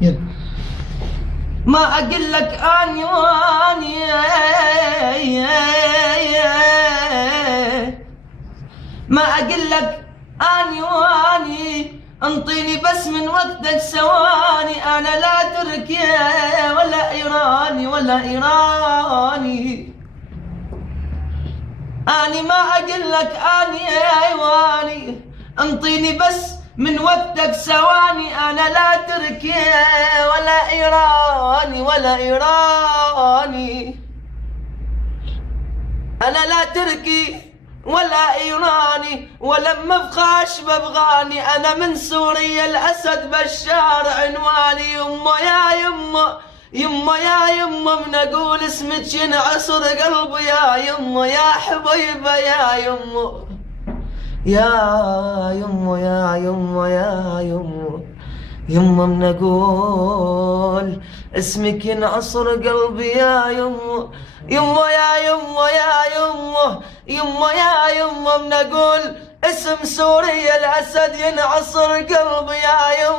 يلا. ما أقول لك أني واني ما أقول لك أني واني، انطيني بس من وقتك ثواني، أنا لا تركي ولا إيراني ولا إيراني. أني ما أقول لك أني أيواني، انطيني بس من وقتك ثواني، أنا لا تركي ولا إيراني ولا إيراني. أنا لا تركي ولا إيراني، ولما بخاش ببغاني، أنا من سوريا الأسد بشار عنواني. يمه يا يمه يمه يا يمه، من أقول اسمك ينعصر قلبي يا يمه يا حبيبة يا يمه يا يمه يا يمه يا يمه يمه، من أقول اسمك ينعصر قلبي يا يمه يمه يا يمه يا يمه يمه يا يمه، من أقول اسم سوريا الأسد ينعصر قلبي يا يمه.